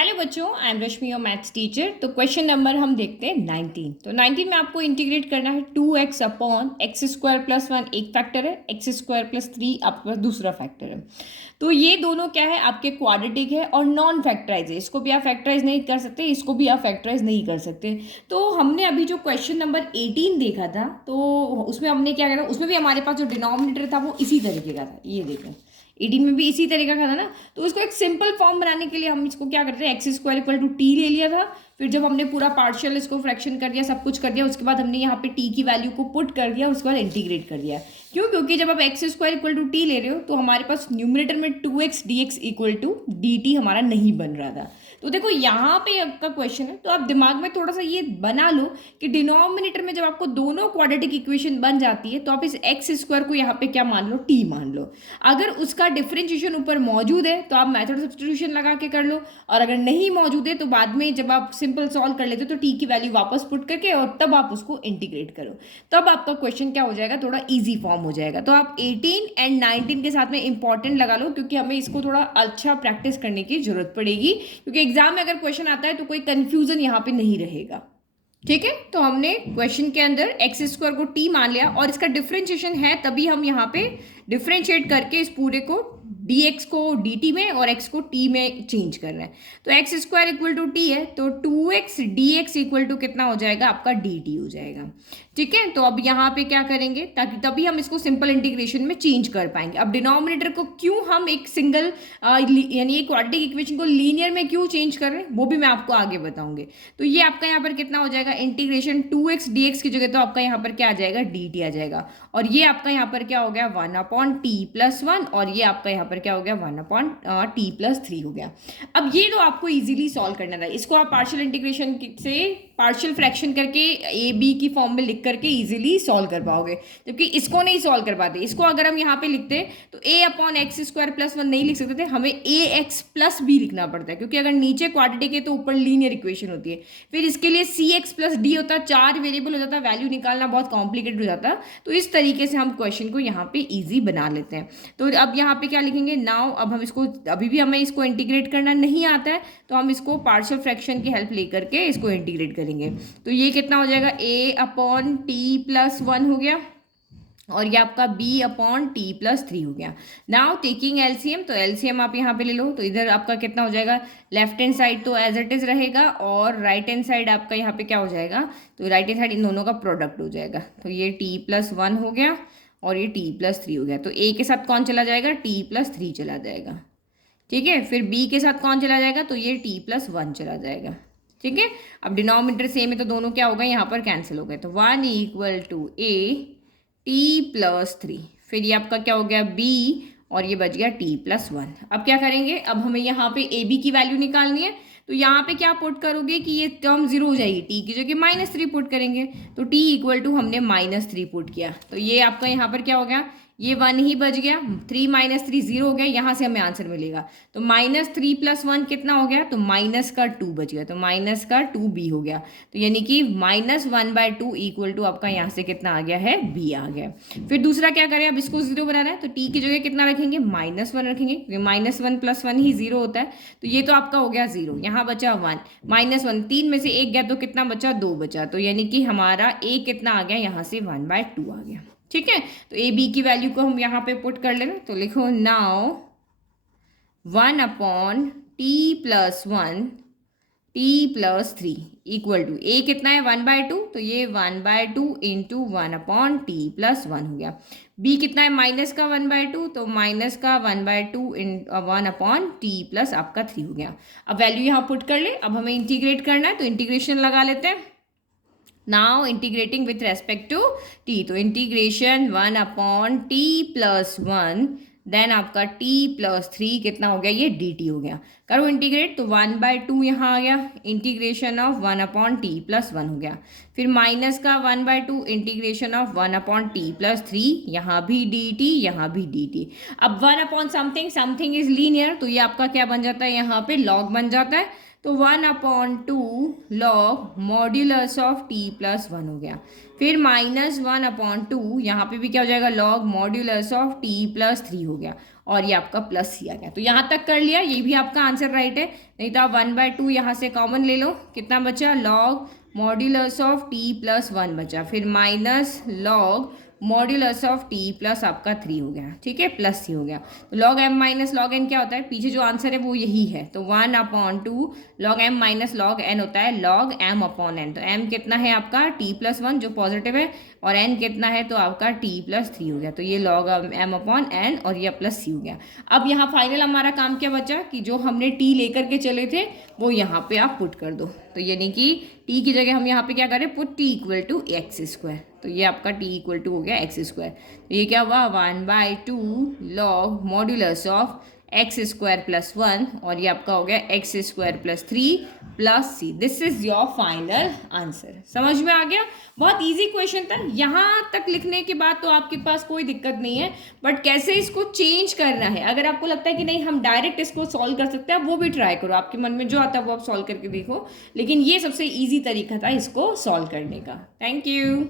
Hello बच्चों, I am Rashmi your maths teacher. तो question number हम देखते हैं 19। तो 19 में आपको इंटीग्रेट करना है 2x upon x square plus one एक फैक्टर है, एक्स स्क्वायर प्लस थ्री आपके पास दूसरा फैक्टर है। तो ये दोनों क्या है, आपके क्वाड्रेटिक है और नॉन फैक्टराइज है। इसको भी आप फैक्टराइज नहीं कर सकते, इसको भी आप फैक्टराइज नहीं कर सकते। तो हमने अभी जो क्वेश्चन नंबर 18 देखा था, तो उसमें हमने क्या करा, उसमें भी हमारे पास जो डिनोमिनेटर था वो इसी तरीके का था। ये देखें, 18 में भी इसी तरीका का था ना। तो इसको एक सिंपल फॉर्म बनाने के लिए हम इसको क्या करते हैं, x square equal to t ले लिया था। फिर जब हमने पूरा पार्शियल इसको फ्रैक्शन कर दिया, सब कुछ कर दिया, उसके बाद हमने यहाँ पे टी की वैल्यू को पुट कर दिया, उसके बाद इंटीग्रेट कर दिया। क्यों? क्योंकि जब आप x square equal to t ले रहे हो तो हमारे पास न्यूमरेटर में 2x dx equal to dt हमारा नहीं बन रहा था। तो देखो यहाँ पे आपका क्वेश्चन है, तो आप दिमाग में थोड़ा सा ये बना लो कि डिनोमिनेटर में जब आपको दोनों क्वाड्रेटिक इक्वेशन बन जाती है तो आप इस एक्स स्क्वायर को यहाँ पे क्या मान लो, टी मान लो। अगर उसका डिफरेंशिएशन ऊपर मौजूद है तो आप मेथड सब्स्टिट्यूशन लगा के कर लो, और अगर नहीं मौजूद है तो बाद में जब आप सिंपल सॉल्व कर लेते हो तो टी की वैल्यू वापस पुट करके और तब आप उसको इंटीग्रेट करो, तब आपका क्वेश्चन क्या हो जाएगा, थोड़ा ईजी फॉर्म हो जाएगा। तो आप 18 एंड 19 के साथ में इंपॉर्टेंट लगा लो, क्योंकि हमें इसको थोड़ा अच्छा प्रैक्टिस करने की जरूरत पड़ेगी, क्योंकि एग्जाम में अगर क्वेश्चन आता है तो कोई कंफ्यूजन यहाँ पे नहीं रहेगा। ठीक है, तो हमने क्वेश्चन के अंदर एक्स स्क्वायर को टी मान लिया और इसका डिफरेंशिएशन है, तभी हम यहाँ पे डिफरेंशिएट करके इस पूरे को dx को dt में और x को t में चेंज कर रहे हैं। तो x square equal to t है, तो 2x dx इक्वल टू कितना हो जाएगा, आपका dt हो जाएगा। ठीक है, तो अब यहाँ पे क्या करेंगे, ताकि तभी हम इसको सिंपल इंटीग्रेशन में चेंज कर पाएंगे। अब डिनोमिनेटर को क्यों हम एक सिंगल यानी एक क्वाड्रेटिक इक्वेशन को लीनियर में क्यों चेंज कर रहे हैं वो भी मैं आपको आगे बताऊंगी। तो ये आपका यहाँ पर कितना हो जाएगा, इंटीग्रेशन 2x dx की जगह तो आपका यहाँ पर क्या आ जाएगा, dt आ जाएगा। और ये आपका यहाँ पर क्या हो गया, 1/t+1, और ये आपका यहाँ पर क्या हो गया, 1/t+3 हो गया। अब ये तो आपको इजीली सॉल्व करना था। इसको आप पार्शियल इंटीग्रेशन से पार्शियल फ्रैक्शन करके ए बी की फॉर्म में लिख करके इजीली सॉल्व कर पाओगे, जबकि इसको नहीं सॉल्व कर पाते। इसको अगर हम यहाँ पे लिखते तो a/x² + 1 नहीं लिख सकते थे, हमें ax+b लिखना पड़ता है, क्योंकि अगर नीचे क्वाड्रेटिक है तो ऊपर लीनियर इक्वेशन होती है। फिर इसके लिए cx+d होता, 4 वेरिएबल हो जाता, वैल्यू निकालना बहुत कॉम्प्लिकेटेड हो जाता। तो इस तरीके से हम क्वेश्चन को यहाँ पे ईजी बना लेते हैं। तो अब यहाँ पे क्या लिखेंगे, नाउ अब हम इसको, अभी भी हमें इसको इंटीग्रेट करना नहीं आता है, तो हम इसको पार्शियल फ्रैक्शन की हेल्प लेकर के इसको इंटीग्रेट करेंगे। तो ये कितना हो जाएगा, a/t+1 हो गया, और ये आपका b/t+3 हो गया। नाउ टेकिंग एलसीएम, तो एलसीएम आप यहाँ पे ले लो, तो इधर आपका कितना हो जाएगा, लेफ्ट हैंड साइड तो एज इट इज रहेगा और राइट हैंड साइड आपका यहाँ पे क्या हो जाएगा, तो राइट हैंड साइड इन दोनों का प्रोडक्ट हो जाएगा। तो ये t+1 हो गया और ये t+3 हो गया। तो a के साथ कौन चला जाएगा, t+3 चला जाएगा। ठीक है, फिर b के साथ कौन चला जाएगा, तो ये t+1 चला जाएगा। ठीक है, अब डिनोमिनेटर सेम है तो दोनों क्या हो गए, यहाँ पर कैंसिल हो गए। तो 1 = a t+3, फिर ये आपका क्या हो गया, b, और ये बच गया t+1। अब क्या करेंगे, अब हमें यहाँ पे a b की वैल्यू निकालनी है। तो यहाँ पे क्या पुट करोगे कि ये टर्म जीरो हो जाएगी, t की जगह -3 पुट करेंगे। तो t इक्वल टू हमने -3 पुट किया, तो ये आपका यहाँ पर क्या हो गया, ये 1 ही बच गया, 3 - 3 0 हो गया, यहाँ से हमें आंसर मिलेगा। तो -3 + 1 कितना हो गया, तो -2 बच गया, तो -2b हो गया। तो यानी कि -1/2 इक्वल टू आपका यहाँ से कितना आ गया है, b आ गया। फिर दूसरा क्या करें, अब इसको 0 बनाना है, तो t की जगह कितना रखेंगे, -1 रखेंगे, क्योंकि -1 + 1 ही 0 होता है। तो ये तो आपका हो गया 0, यहाँ बचा 1, -1, 3 में से 1 गया तो कितना बचा, 2 बचा। तो यानी कि हमारा a कितना आ गया, यहाँ से 1/2 आ गया। ठीक है, तो ए बी की वैल्यू को हम यहाँ पे पुट कर लेना। तो लिखो now 1/t+1 t+3 equal to a कितना है, 1/2, तो ये 1/2 × 1/t+1 हो गया। b कितना है, माइनस का 1/2, तो माइनस का 1/2 1/t+ आपका 3 हो गया। अब वैल्यू यहाँ पुट कर ले। अब हमें इंटीग्रेट करना है, तो इंटीग्रेशन लगा लेते हैं। Now integrating with respect to t, तो इंटीग्रेशन 1/t+1, देन आपका t+3 कितना हो गया, ये dt हो गया। करो इंटीग्रेट, तो 1/2 यहाँ आ गया, इंटीग्रेशन ऑफ 1/t+1 हो गया। फिर माइनस का 1/2 इंटीग्रेशन ऑफ 1/t+3, यहाँ भी dt, यहाँ भी dt। अब 1/समथिंग, समथिंग इज लीनियर, तो ये आपका क्या बन जाता है, यहाँ पे लॉग बन जाता है। तो 1/2 log modulus of T plus 1 हो गया। फिर -1/2 यहाँ पे भी क्या हो जाएगा, log modulus of T plus 3 हो गया, और ये आपका प्लस सी आ गया। तो यहाँ तक कर लिया, ये भी आपका आंसर राइट है। नहीं तो आप 1/2 यहाँ से कॉमन ले लो, कितना बचा, log modulus of T plus 1 बचा, फिर minus log modulus of T plus आपका 3 हो गया, ठीक है, प्लस सी हो गया। तो log m minus log n क्या होता है, पीछे जो आंसर है वो यही है। तो 1/2 log m minus log n होता है लॉग एम अपॉन एन। तो एम कितना है आपका टी प्लस 1 जो पॉजिटिव है, और एन कितना है तो आपका टी प्लस 3 हो गया। तो ये लॉग एम अपॉन एन और ये प्लस सी हो गया। अब यहाँ फाइनल हमारा काम क्या बचा कि जो हमने टी लेकर के चले थे वो यहाँ पे आप पुट कर दो। तो यानी कि टी की जगह हम यहाँ पे क्या करें, put t equal to x square. तो ये आपका टी इक्वल टू हो गया एक्स स्क्वायर। तो ये क्या हुआ, 1/2 log modulus of x square plus 1, और ये आपका हो गया x square plus 3 plus c. This is your final answer. समझ में आ गया, बहुत इजी क्वेश्चन था। यहाँ तक लिखने के बाद तो आपके पास कोई दिक्कत नहीं है, बट कैसे इसको चेंज करना है, अगर आपको लगता है कि नहीं हम डायरेक्ट इसको सॉल्व कर सकते हैं, वो भी ट्राई करो, आपके मन में जो आता है वो आप सॉल्व करके देखो। लेकिन ये सबसे ईजी तरीका था इसको सॉल्व करने का। Thank you.